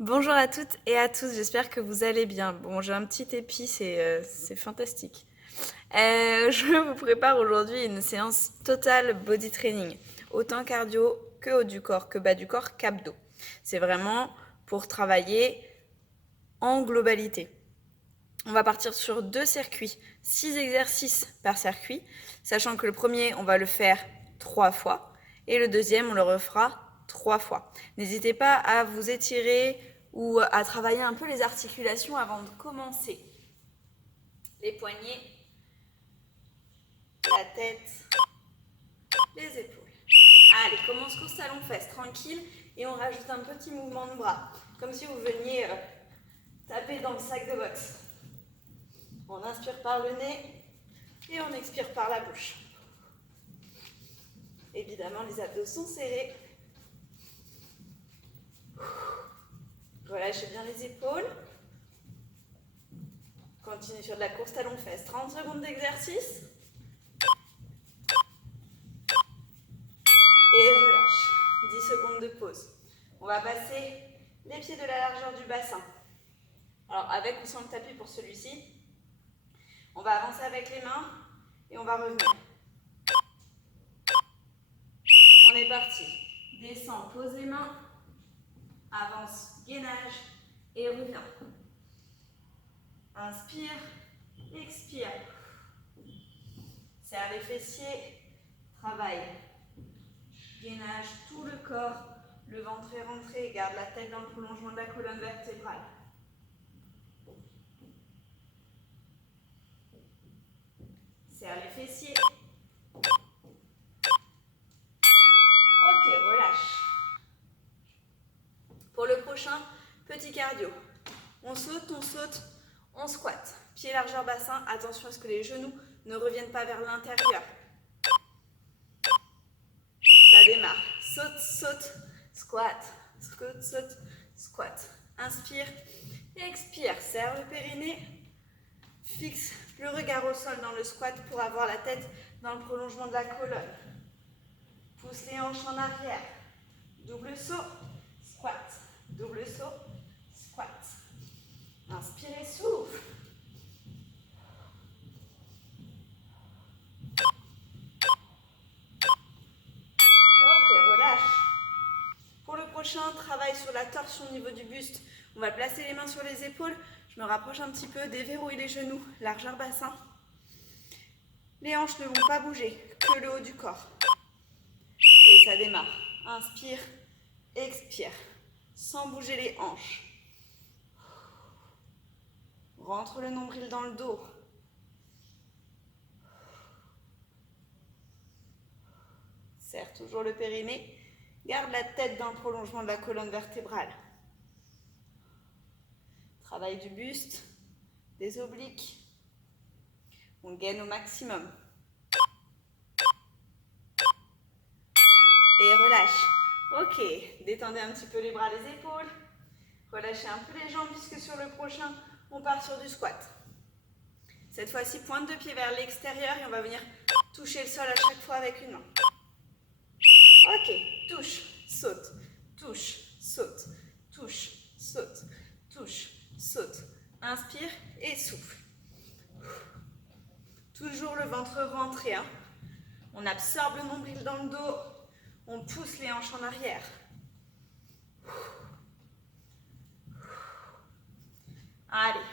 Bonjour à toutes et à tous, j'espère que vous allez bien. Bon, j'ai un petit épi, c'est fantastique. Je vous prépare aujourd'hui une séance totale body training, autant cardio que haut du corps, que bas du corps, qu'abdos. C'est vraiment pour travailler en globalité. On va partir sur 2 circuits, 6 exercices par circuit, sachant que le premier, on va le faire 3 fois, et le deuxième, on le refera 3 fois. N'hésitez pas à vous étirer ou à travailler un peu les articulations avant de commencer. Les poignets, la tête, les épaules. Allez, commence course talon fesses, tranquille, et on rajoute un petit mouvement de bras, comme si vous veniez taper dans le sac de boxe. On inspire par le nez et on expire par la bouche. Évidemment, les abdos sont serrés. Relâchez bien les épaules. Continue sur de la course talon-fesses. 30 secondes d'exercice. Et relâche. 10 secondes de pause. On va passer les pieds de la largeur du bassin. Alors, avec ou sans le tapis pour celui-ci, on va avancer avec les mains et on va revenir. On est parti. Descends, pose les mains. Avance, gainage et reviens. Inspire, expire. Serre les fessiers, travaille. Gainage tout le corps, le ventre est rentré, garde la tête dans le prolongement de la colonne vertébrale. Serre les fessiers. Ok, relâche. Pour le prochain, petit cardio. On saute, on squatte. Pied largeur bassin, attention à ce que les genoux ne reviennent pas vers l'intérieur. Ça démarre. Saute, saute, squat. Saute, saute, squat. Inspire, expire. Serre le périnée. Fixe le regard au sol dans le squat pour avoir la tête dans le prolongement de la colonne. Pousse les hanches en arrière. Double saut, squat. Double saut, squat. Inspirez, souffle. Ok, relâche. Pour le prochain, travail sur la torsion au niveau du buste. On va placer les mains sur les épaules. Je me rapproche un petit peu, déverrouille les genoux, largeur bassin. Les hanches ne vont pas bouger, que le haut du corps. Et ça démarre. Inspire, expire, sans bouger les hanches. Rentre le nombril dans le dos. Serre toujours le périnée. Garde la tête dans le prolongement de la colonne vertébrale. Travail du buste, des obliques. On gaine au maximum. Et relâche. Ok, détendez un petit peu les bras, les épaules. Relâchez un peu les jambes puisque sur le prochain, on part sur du squat. Cette fois-ci, pointe de pied vers l'extérieur et on va venir toucher le sol à chaque fois avec une main. Ok, touche, saute, touche, saute, touche, saute, touche, saute. Inspire et souffle. Toujours le ventre rentré. Hein. On absorbe le nombril dans le dos. On pousse les hanches en arrière. Allez,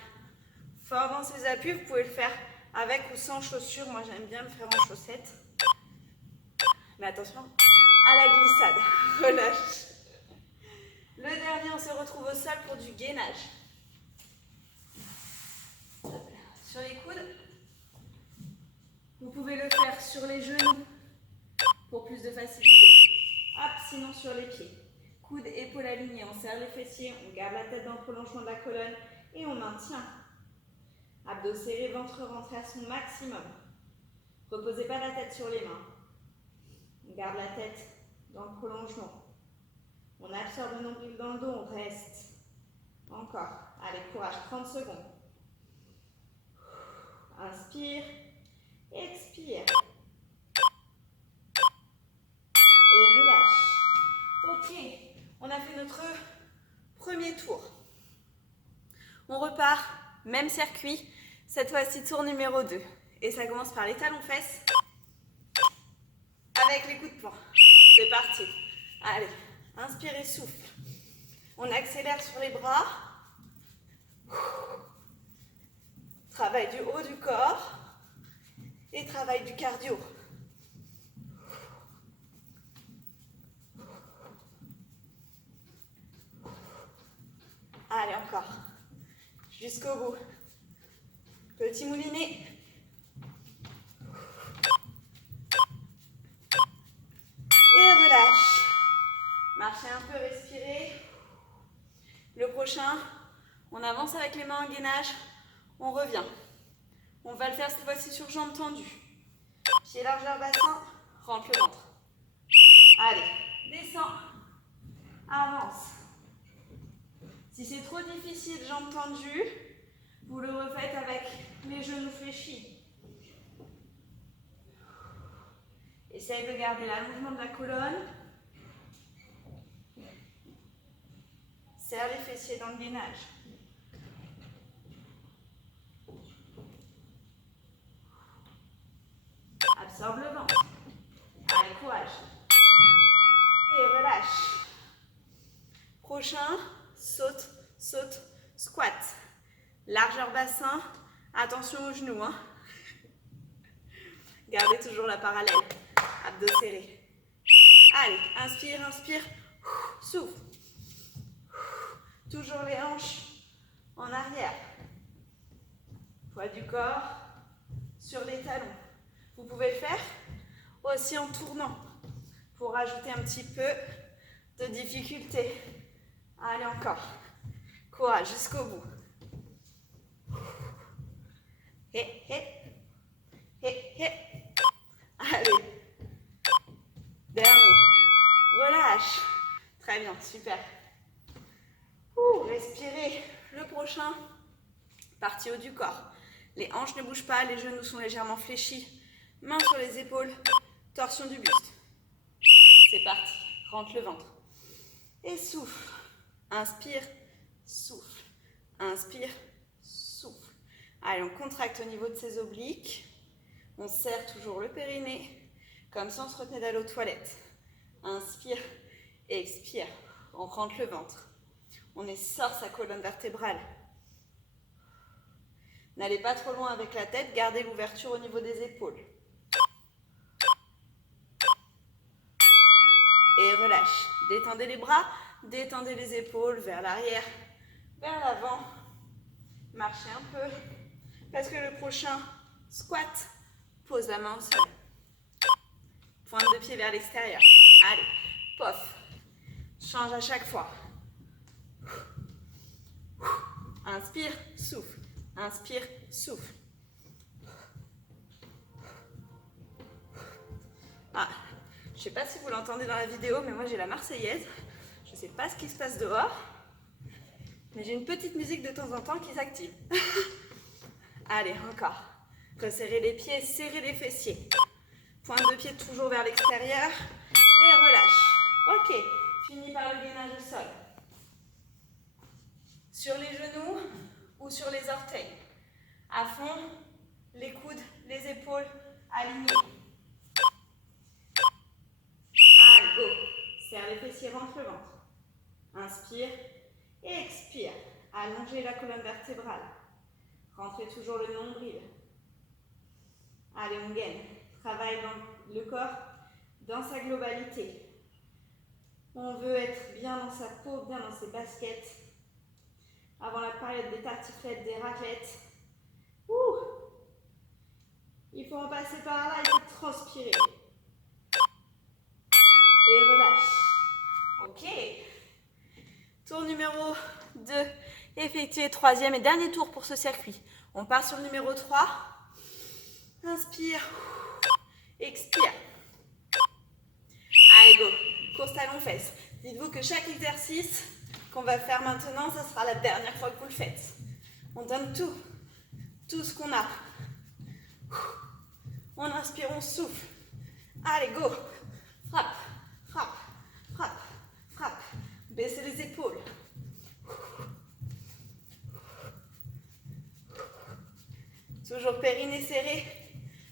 fort dans ses appuis, vous pouvez le faire avec ou sans chaussures. Moi, j'aime bien le faire en chaussettes. Mais attention à la glissade. Relâche. Le dernier, on se retrouve au sol pour du gainage. Sur les coudes, vous pouvez le faire sur les genoux pour plus de facilité. Hop, sinon sur les pieds. Coudes, épaules alignées, on serre les fessiers, on garde la tête dans le prolongement de la colonne et on maintient. Abdos serrés, ventre rentré à son maximum. Reposez pas la tête sur les mains. On garde la tête dans le prolongement. On absorbe le nombril dans le dos, on reste. Encore. Allez, courage, 30 secondes. Inspire, expire. Et relâche. Ok, on a fait notre premier tour. même circuit. Cette fois-ci, tour numéro 2. Et ça commence par les talons-fesses avec les coups de poing. C'est parti. Allez, inspirez, souffle. On accélère sur les bras. Travail du haut du corps et travail du cardio. Allez, encore. Jusqu'au bout. Petit moulinet. Et relâche. Marchez un peu, respirez. Le prochain, on avance avec les mains en gainage. On revient. On va le faire cette fois-ci sur jambes tendues. Pied largeur bassin, rentre le ventre. Allez, descends. Avance. Si c'est trop difficile, jambes tendues, vous le refaites avec les genoux fléchis. Essayez de garder l'allongement de la colonne. Serre les fessiers dans le gainage. Absorbe le ventre. Allez, courage. Et relâche. Prochain, saute, saute, squat. Largeur bassin, attention aux genoux. Hein. Gardez toujours la parallèle. Abdos serrés. Allez, inspire, inspire. Souffle. Toujours les hanches en arrière. Poids du corps sur les talons. Vous pouvez le faire aussi en tournant pour rajouter un petit peu de difficulté. Allez, encore. Courage jusqu'au bout. Hé, hé. Hé, hé. Allez. Dernier. Relâche. Très bien, super. Respirez. Le prochain, partie haut du corps. Les hanches ne bougent pas, les genoux sont légèrement fléchis. Mains sur les épaules, torsion du buste. C'est parti. Rentre le ventre. Et souffle. Inspire, souffle. Inspire, souffle. Allez, on contracte au niveau de ses obliques. On serre toujours le périnée, comme si on se retenait d'aller aux toilettes. Inspire, expire. On rentre le ventre. On essore sa colonne vertébrale. N'allez pas trop loin avec la tête, gardez l'ouverture au niveau des épaules. Et relâche. Détendez les bras, détendez les épaules vers l'arrière, vers l'avant. Marchez un peu. Parce que le prochain, squat, pose la main au sol. Pointe de pied vers l'extérieur. Allez, pof. Change à chaque fois. Inspire, souffle. Inspire, souffle. Ah, je ne sais pas si vous l'entendez dans la vidéo, mais moi j'ai la Marseillaise. Je ne sais pas ce qui se passe dehors, mais j'ai une petite musique de temps en temps qui s'active. Allez, encore. Resserrez les pieds, serrez les fessiers. Pointe de pied toujours vers l'extérieur et relâche. Ok, fini par le gainage au sol. Sur les genoux ou sur les orteils. À fond, les coudes, les épaules alignés. Allez, go. Serre les fessiers, rentre le ventre. Inspire et expire. Allongez la colonne vertébrale. Rentrez toujours le nombril. Allez, on gaine. Travaille dans le corps dans sa globalité. On veut être bien dans sa peau, bien dans ses baskets. Avant la période des tartiflettes, des raclettes. Ouh. Il faut en passer par là, il faut transpirer. Et relâche. Ok. Tour numéro 2. Effectué, troisième et dernier tour pour ce circuit. On part sur le numéro 3. Inspire. Expire. Allez, go. Course talons-fesses. Dites-vous que chaque exercice qu'on va faire maintenant, ça sera la dernière fois que vous le faites. On donne tout ce qu'on a. On inspire, on souffle. Allez, go. Frappe, frappe, frappe, frappe. Baissez les épaules. Toujours périnée serré,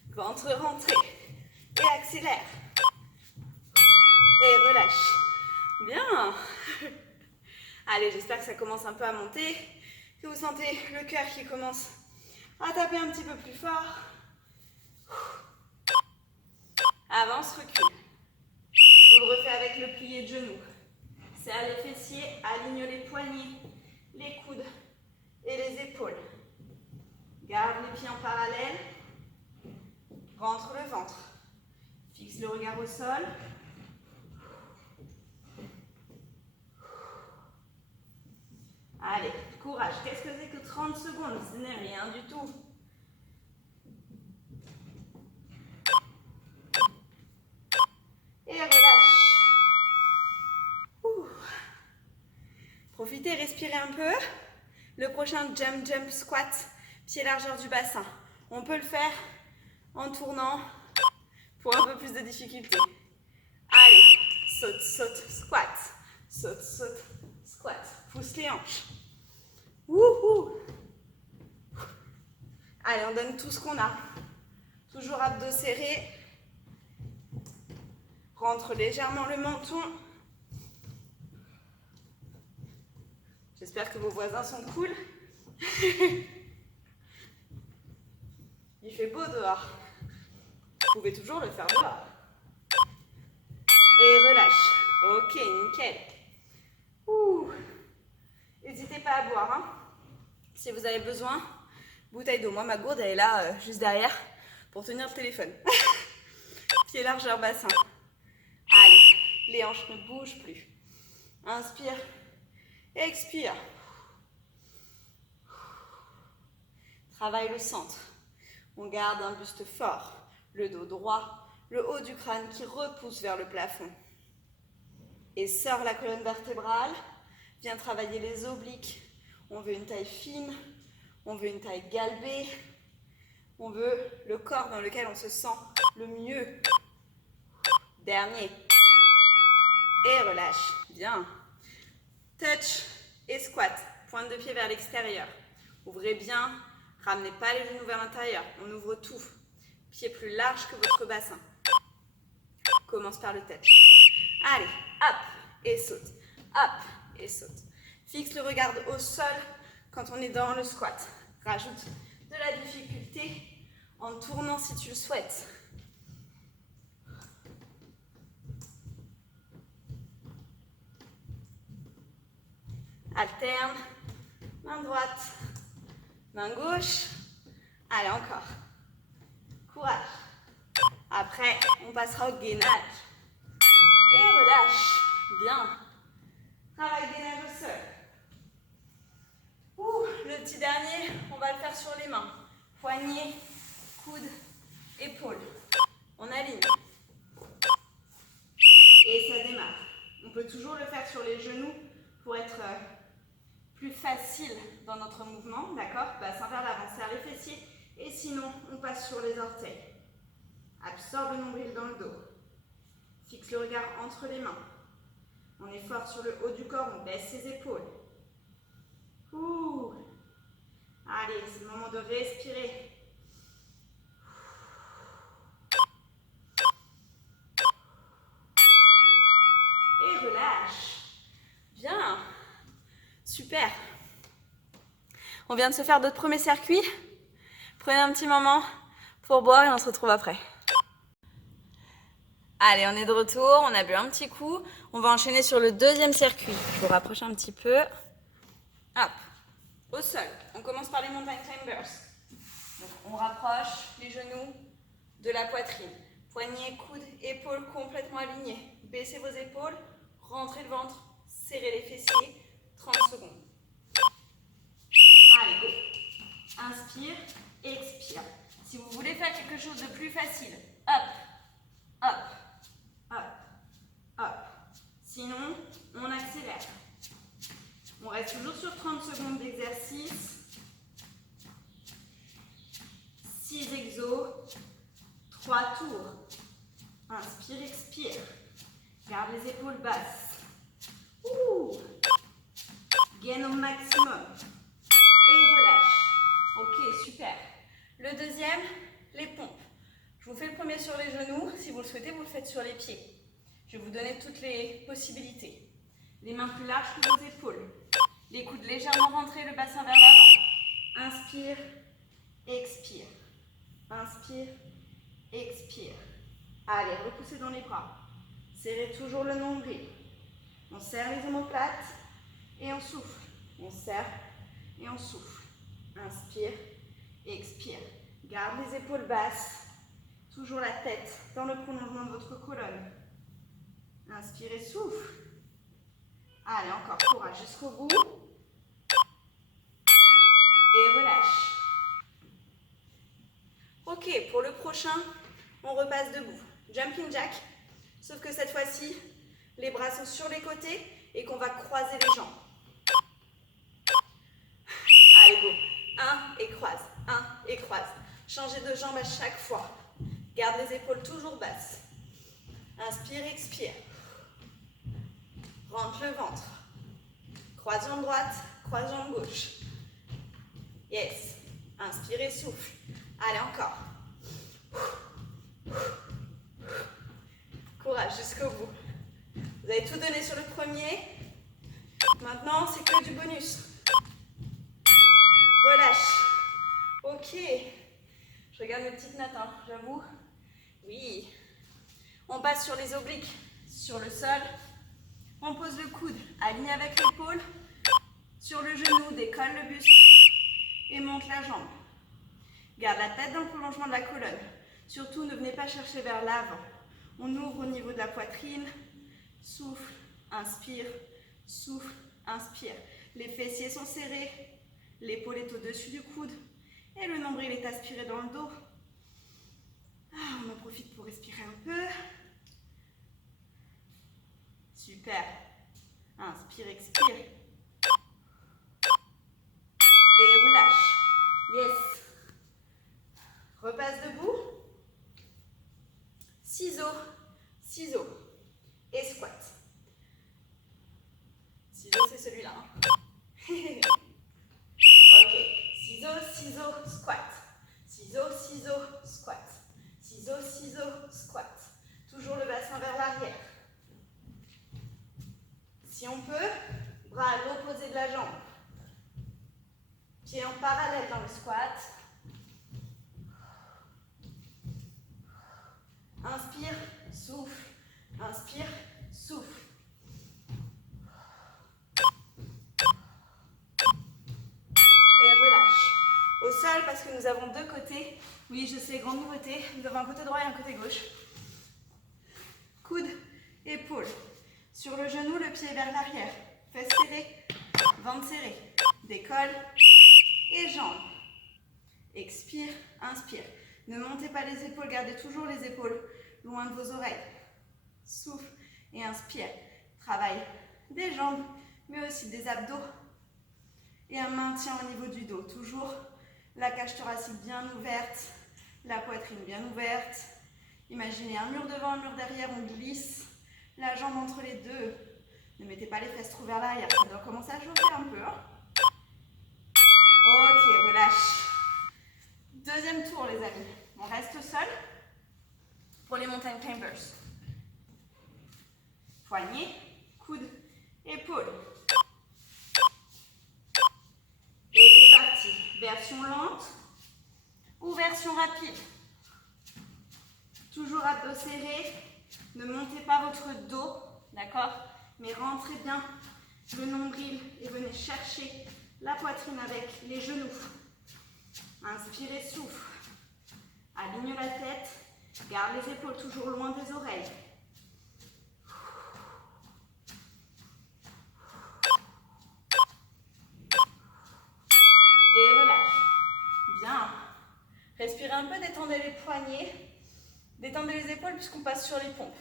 ventre rentré. Et accélère. Et relâche. Bien. Allez, j'espère que ça commence un peu à monter, que vous sentez le cœur qui commence à taper un petit peu plus fort. Avance, recule. Je vous le refais avec le plié de genou. Serre les fessiers, aligne les poignets, les coudes et les épaules. Garde les pieds en parallèle. Rentre le ventre. Fixe le regard au sol. Allez, courage. Qu'est-ce que c'est que 30 secondes? Ce n'est rien du tout. Et relâche. Profitez, respirez un peu. Le prochain jump squat, pied largeur du bassin. On peut le faire en tournant pour un peu plus de difficulté. Allez, saute, saute, squat. Saute, saute, squat. Pousse les hanches. Wouhou! Allez, on donne tout ce qu'on a. Toujours abdos serrés. Rentre légèrement le menton. J'espère que vos voisins sont cool. Il fait beau dehors. Vous pouvez toujours le faire dehors. Et relâche. Ok, nickel. N'hésitez pas à boire. Hein. Si vous avez besoin, bouteille d'eau. Moi, ma gourde, elle est là, juste derrière, pour tenir le téléphone. Pied largeur bassin. Allez, les hanches ne bougent plus. Inspire. Expire. Travaille le centre. On garde un buste fort, le dos droit, le haut du crâne qui repousse vers le plafond. Et sors la colonne vertébrale. Viens travailler les obliques. On veut une taille fine. On veut une taille galbée. On veut le corps dans lequel on se sent le mieux. Dernier. Et relâche. Bien. Touch et squat. Pointe de pied vers l'extérieur. Ouvrez bien. Ramenez pas les genoux vers l'intérieur. On ouvre tout. Pied plus large que votre bassin. Commence par le touch. Allez, hop et saute. Hop et saute. Fixe le regard au sol quand on est dans le squat. Rajoute de la difficulté en tournant si tu le souhaites. Alterne. Main droite. Main gauche. Allez, encore. Courage. Après, on passera au gainage. Et relâche. Bien. Travail gainage au sol. Le petit dernier, on va le faire sur les mains. Poignets, coudes, épaules. On aligne. Et ça démarre. On peut toujours le faire sur les genoux pour être plus facile dans notre mouvement, d'accord? Bassin vers l'avant, serre les fessiers. Et sinon, on passe sur les orteils. Absorbe le nombril dans le dos. Fixe le regard entre les mains. On est fort sur le haut du corps, on baisse ses épaules. Allez, c'est le moment de respirer. Et relâche. Bien. Super. On vient de se faire notre premier circuit. Prenez un petit moment pour boire et on se retrouve après. Allez, on est de retour, on a bu un petit coup. On va enchaîner sur le deuxième circuit. Je vous rapproche un petit peu. Hop, au sol. On commence par les mountain climbers. Donc, on rapproche les genoux de la poitrine. Poignets, coudes, épaules complètement alignés. Baissez vos épaules, rentrez le ventre, serrez les fessiers. 30 secondes. Allez, go. Inspire, expire. Si vous voulez faire quelque chose de plus facile, hop, hop, hop, hop. Sinon, on accélère. On reste toujours sur 30 secondes d'exercice. 6 exos, 3 tours. Inspire, expire. Garde les épaules basses. Gaine au maximum. Et relâche. Ok, super. Le deuxième, les pompes. Je vous fais le premier sur les genoux. Si vous le souhaitez, vous le faites sur les pieds. Je vais vous donner toutes les possibilités. Les mains plus larges que vos épaules. Les coudes légèrement rentrés, le bassin vers l'avant. Inspire, expire. Inspire, expire. Allez, repoussez dans les bras. Serrez toujours le nombril. On serre les omoplates et on souffle. On serre et on souffle. Inspire, expire. Garde les épaules basses. Toujours la tête dans le prolongement de votre colonne. Inspirez, souffle. Allez, encore, courage jusqu'au bout. Et relâche. Ok, pour le prochain, on repasse debout. Jumping jack, sauf que cette fois-ci, les bras sont sur les côtés et qu'on va croiser les jambes. Allez, go. 1 et croise, 1 et croise. Changez de jambe à chaque fois. Garde les épaules toujours basses. Inspire, expire. Rentre le ventre. Croise jambe droite, croise jambe gauche. Yes. Inspirez, souffle. Allez, encore. Courage jusqu'au bout. Vous avez tout donné sur le premier. Maintenant, c'est que du bonus. Relâche. Ok. Je regarde mes petites notes, hein, j'avoue. Oui. On passe sur les obliques, sur le sol. On pose le coude, aligné avec l'épaule. Sur le genou, décolle le buste et monte la jambe. Garde la tête dans le prolongement de la colonne. Surtout, ne venez pas chercher vers l'avant. On ouvre au niveau de la poitrine. Souffle, inspire, souffle, inspire. Les fessiers sont serrés. L'épaule est au-dessus du coude. Et le nombril est aspiré dans le dos. On en profite pour respirer un peu. Super. Inspire, expire. Et relâche. Yes. Repasse debout. Ciseaux, ciseaux. Et squat. Ciseaux, c'est celui-là. Ok. Ciseaux, ciseaux, squat. Ciseaux, ciseaux, squat. Ciseaux, ciseaux, squat. Toujours le bassin vers l'arrière. Si on peut, bras à l'opposé de la jambe. Pieds en parallèle dans le squat. Inspire, souffle. Inspire, souffle. Et relâche. Au sol, parce que nous avons deux côtés. Oui, je sais, grande nouveauté. Nous avons un côté droit et un côté gauche. Coude, épaule. Sur le genou, le pied vers l'arrière. Fesses serrées, ventre serré. Décolle et jambes. Expire, inspire. Ne montez pas les épaules, gardez toujours les épaules loin de vos oreilles. Souffle et inspire. Travail des jambes, mais aussi des abdos. Et un maintien au niveau du dos. Toujours la cage thoracique bien ouverte, la poitrine bien ouverte. Imaginez un mur devant, un mur derrière, on glisse la jambe entre les deux. Ne mettez pas les fesses trop vers l'arrière, ça doit commencer à chauffer un peu. Ok, relâche. Deuxième tour, les amis. On reste au sol pour les mountain climbers. Poignet, coude, épaule. Et c'est parti. Version lente ou version rapide. Toujours abdos serrés. Ne montez pas votre dos, d'accord? Mais rentrez bien le nombril et venez chercher la poitrine avec les genoux. Inspirez, souffle. Aligne la tête. Garde les épaules toujours loin des oreilles. Et relâche. Bien. Respirez un peu, détendez les poignets. Détendez les épaules puisqu'on passe sur les pompes.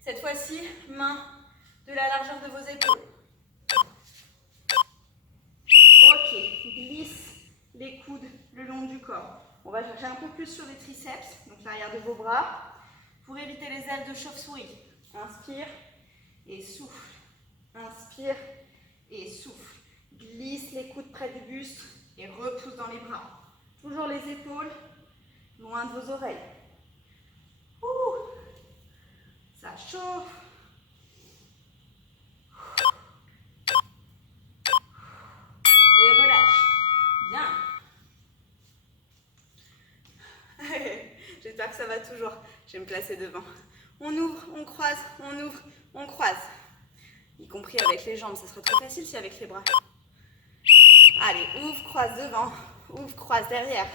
Cette fois-ci, main de la largeur de vos épaules. Ok, glisse les coudes le long du corps. On va chercher un peu plus sur les triceps, donc l'arrière de vos bras, pour éviter les ailes de chauve-souris. Inspire et souffle. Inspire et souffle. Glisse les coudes près du buste et repousse dans les bras. Toujours les épaules loin de vos oreilles. Ouh, ça chauffe. Et relâche. Bien. J'espère que ça va toujours. Je vais me placer devant. On ouvre, on croise, on ouvre, on croise. Y compris avec les jambes. Ça serait trop facile si avec les bras. Allez, ouvre, croise devant. Ouvre, croise derrière.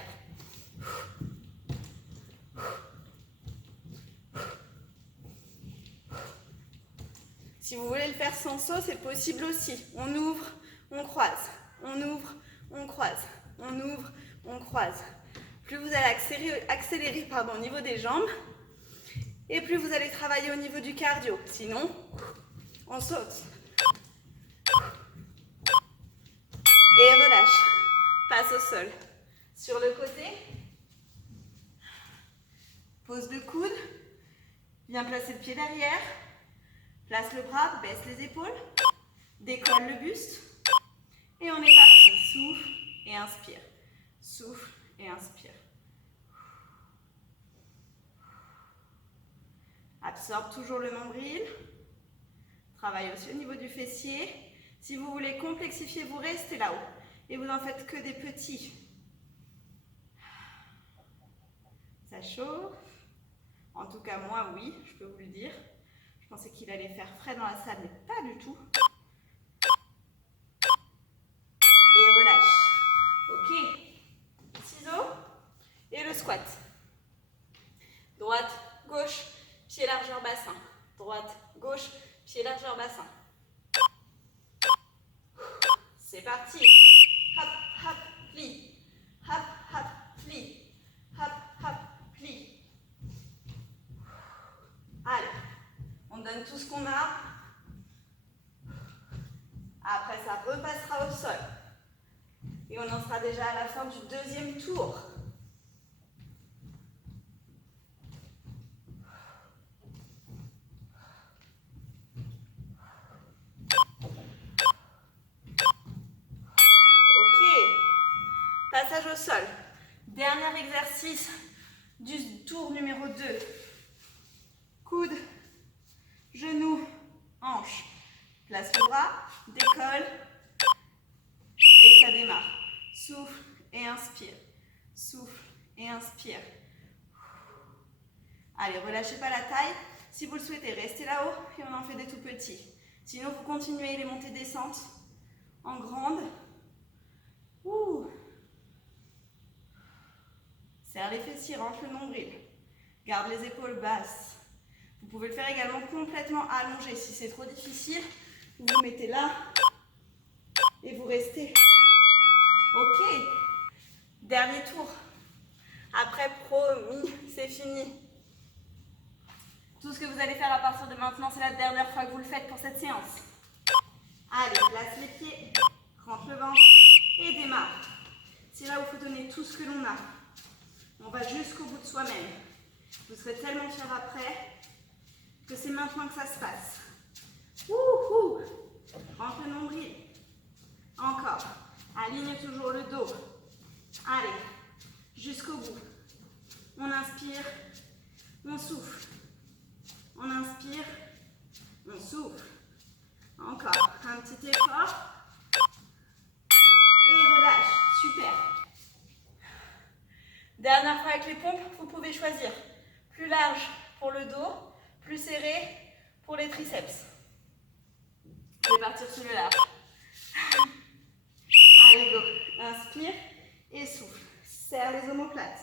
Si vous voulez le faire sans saut, c'est possible aussi. On ouvre, on croise. On ouvre, on croise. On ouvre, on croise. Plus vous allez accélérer au niveau des jambes, et plus vous allez travailler au niveau du cardio. Sinon, on saute. Et relâche. Passe au sol. Sur le côté, pose le coude. Viens placer le pied derrière. Place le bras, baisse les épaules. Décolle le buste. Et on est parti. Souffle et inspire. Souffle et inspire. Absorbe toujours le nombril. Travaille aussi au niveau du fessier. Si vous voulez complexifier, vous restez là-haut. Et vous n'en faites que des petits. Ça chauffe. En tout cas, moi, oui, je peux vous le dire. Je pensais qu'il allait faire frais dans la salle, mais pas du tout. Et relâche. Ok. Ciseaux. Et le squat. Droite, gauche, pied largeur bassin. Droite, gauche, pied largeur bassin. C'est parti. Hop, hop, plie. Hop, hop, plie. Hop, hop, plie. Allez, on donne tout ce qu'on a. Après, ça repassera au sol. Et on en sera déjà à la fin du deuxième tour. Passage au sol. Dernier exercice du tour numéro 2. Coude, genou, hanche. Place le bras, décolle et ça démarre. Souffle et inspire. Souffle et inspire. Allez, relâchez pas la taille. Si vous le souhaitez, restez là-haut et on en fait des tout petits. Sinon, vous continuez les montées-descentes en grande. Ouh. Serre les fessiers, rentre le nombril. Garde les épaules basses. Vous pouvez le faire également complètement allongé. Si c'est trop difficile, vous vous mettez là et vous restez. Ok. Dernier tour. Après, promis, c'est fini. Tout ce que vous allez faire à partir de maintenant, c'est la dernière fois que vous le faites pour cette séance. Allez, place les pieds, rentre le ventre et démarre. C'est là où il faut donner tout ce que l'on a. On va jusqu'au bout de soi-même. Vous serez tellement fiers après que c'est maintenant que ça se passe. Wouhou! Rentre le nombril. Encore. Aligne toujours le dos. Allez, jusqu'au bout. On inspire, on souffle. On inspire, on souffle. Encore. Un petit effort. Et relâche. Super. Dernière fois avec les pompes, vous pouvez choisir plus large pour le dos, plus serré pour les triceps. Je vais partir sur le large. Allez, go. Inspire et souffle. Serre les omoplates.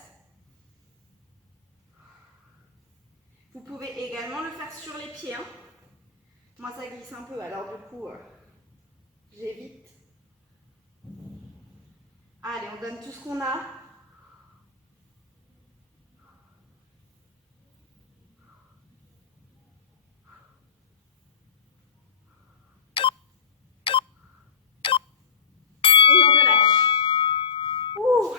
Vous pouvez également le faire sur les pieds. Hein. Moi, ça glisse un peu, alors du coup, j'évite. Allez, on donne tout ce qu'on a. Et on relâche. Ouh.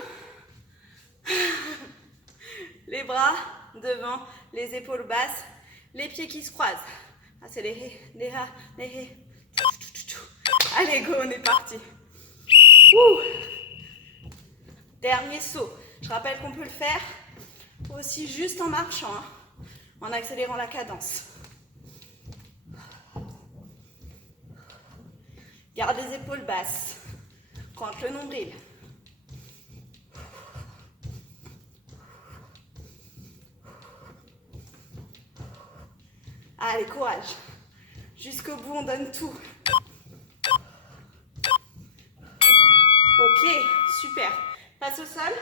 Les bras devant, les épaules basses, les pieds qui se croisent. Ah, c'est les ré, les ha, les ré. Allez, go, on est parti. Ouh. Dernier saut. Je rappelle qu'on peut le faire aussi juste en marchant, hein, en accélérant la cadence. Garde les épaules basses. Rentre le nombril. Allez, courage. Jusqu'au bout, on donne tout. Ok, super. Passe au sol.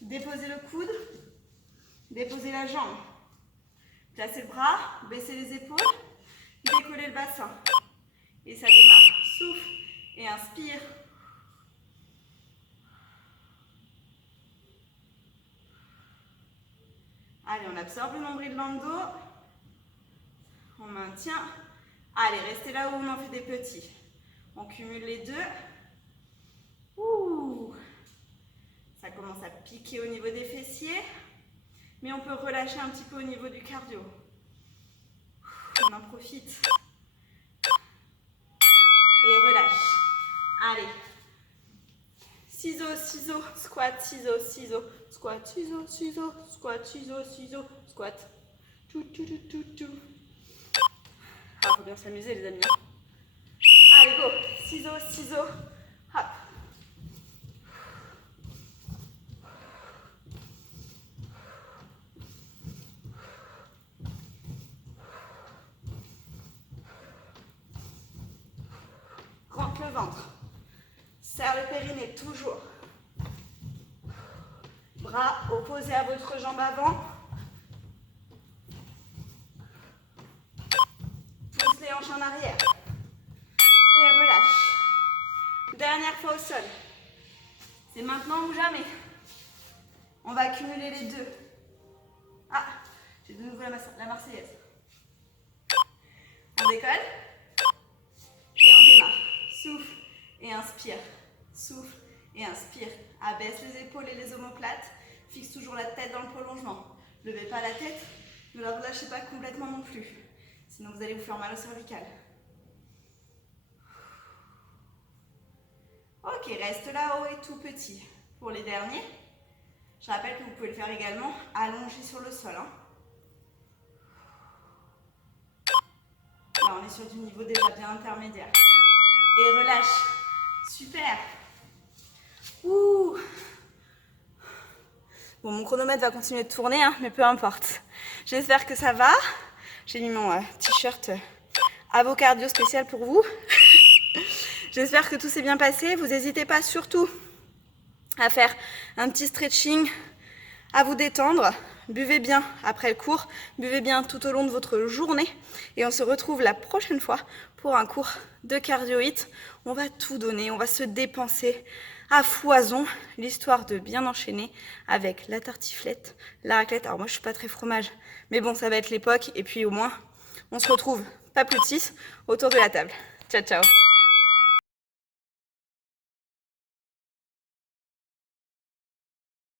Déposez le coude. Déposez la jambe. Placez le bras, baissez les épaules. Décollez le bassin. Et ça démarre. Souffle et inspire. Allez, on absorbe le nombril dans le dos. On maintient. Allez, restez là où on en fait des petits. On cumule les deux. Ouh. Ça commence à piquer au niveau des fessiers. Mais on peut relâcher un petit peu au niveau du cardio. On en profite. Et relâche. Allez. Ciseaux, ciseaux, squat, ciseaux, ciseaux, squat, ciseaux, ciseaux, squat, ciseaux, ciseaux, squat. Tout, tout, tout, tout, tout. Ah, faut bien s'amuser les amis. Allez, go. Ciseaux, ciseaux. Hop. Rentre le ventre. Serre le périnée, toujours. Bras opposés à votre jambe avant. Pousse les hanches en arrière. Et relâche. Dernière fois au sol. C'est maintenant ou jamais. On va accumuler les deux. Ah, j'ai de nouveau la Marseillaise. On décolle. Et on démarre. Souffle et inspire. Souffle et inspire. Abaisse les épaules et les omoplates. Fixe toujours la tête dans le prolongement. Levez pas la tête. Ne la relâchez pas complètement non plus. Sinon vous allez vous faire mal au cervical. Ok, reste là-haut et tout petit. Pour les derniers, je rappelle que vous pouvez le faire également allongé sur le sol. Hein. Là, on est sur du niveau déjà bien intermédiaire. Et relâche. Super. Ouh. Bon, mon chronomètre va continuer de tourner, hein, mais peu importe. J'espère que ça va. J'ai mis mon t-shirt Avocardio spécial pour vous. J'espère que tout s'est bien passé. Vous n'hésitez pas surtout à faire un petit stretching, à vous détendre. Buvez bien après le cours, buvez bien tout au long de votre journée. Et on se retrouve la prochaine fois pour un cours de cardio HIIT. On va tout donner, on va se dépenser à foison, l'histoire de bien enchaîner avec la tartiflette, la raclette. Alors moi je suis pas très fromage, mais bon ça va être l'époque. Et puis au moins on se retrouve, pas plus de 6, autour de la table. Ciao ciao.